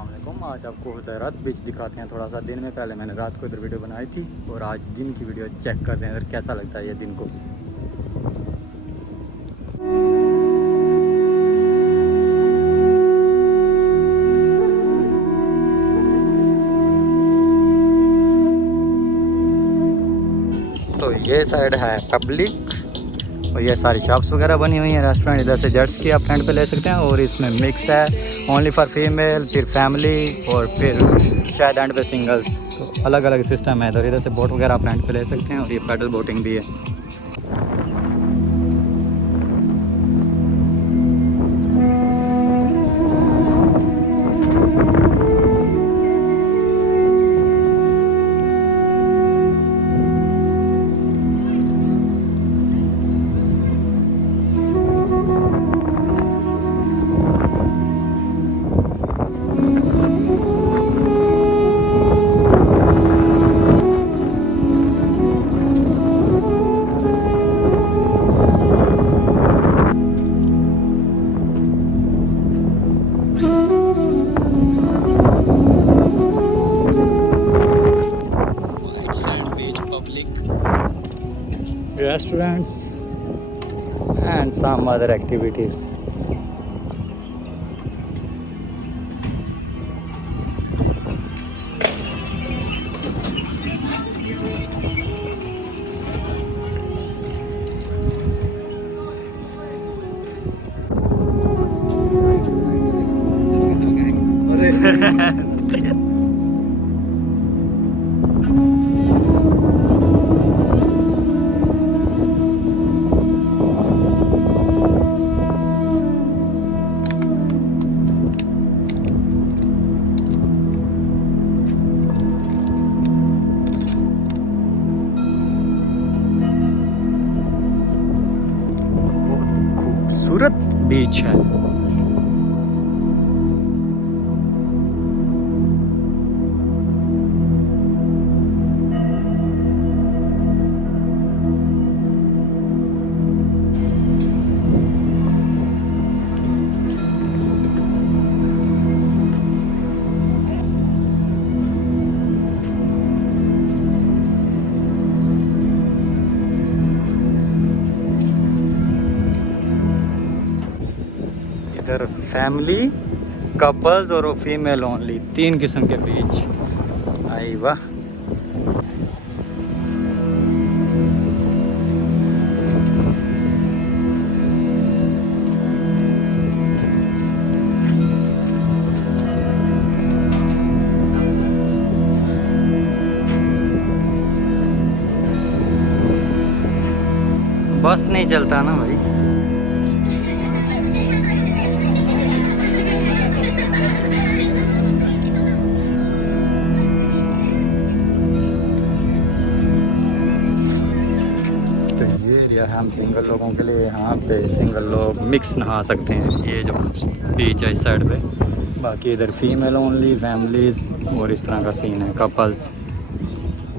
अस्सलाम। आज आपको हुदैरत बीच दिखाते हैं थोड़ा सा। दिन में पहले मैंने रात को इधर वीडियो बनाई थी और आज दिन की वीडियो चेक करते हैं इधर कैसा लगता है ये दिन को। तो ये साइड है पब्लिक और ये सारी शॉप्स वगैरह बनी हुई हैं, रेस्टोरेंट। इधर से जेट्स की आप रेंट पे ले सकते हैं और इसमें मिक्स है ओनली फॉर फीमेल, फिर फैमिली और फिर शायद एंड पे सिंगल्स। तो अलग अलग सिस्टम है इधर। इधर से बोट वगैरह आप रेंट पे ले सकते हैं और ये पैडल बोटिंग भी है। Restaurants and some other activities. खूबसूरत बीच है। इधर फैमिली, कपल्स और फीमेल ओनली, 3 किस्म के बीच। आई वाह। बस नहीं चलता ना भाई। हम सिंगल लोगों के लिए यहाँ पे सिंगल लोग मिक्स नहा सकते हैं। ये जो बीच है इस साइड पे, बाकी इधर फीमेल ओनली, फैमिलीज और इस तरह का सीन है, कपल्स।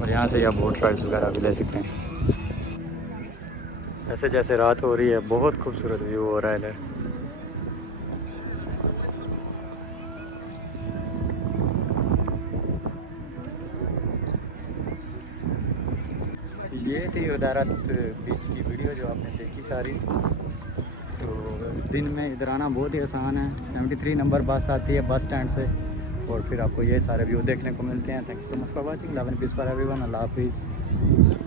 और यहाँ से आप बोट राइड्स वगैरह भी ले सकते हैं। जैसे जैसे रात हो रही है बहुत खूबसूरत व्यू हो रहा है इधर। ये थी हुदैरत बीच की वीडियो जो आपने देखी सारी। तो दिन में इधर आना बहुत ही आसान है। 73 नंबर बस आती है बस स्टैंड से और फिर आपको ये सारे व्यू देखने को मिलते हैं। Thank you so much for watching. Love and peace for everyone. अल्लाह हाफिज़।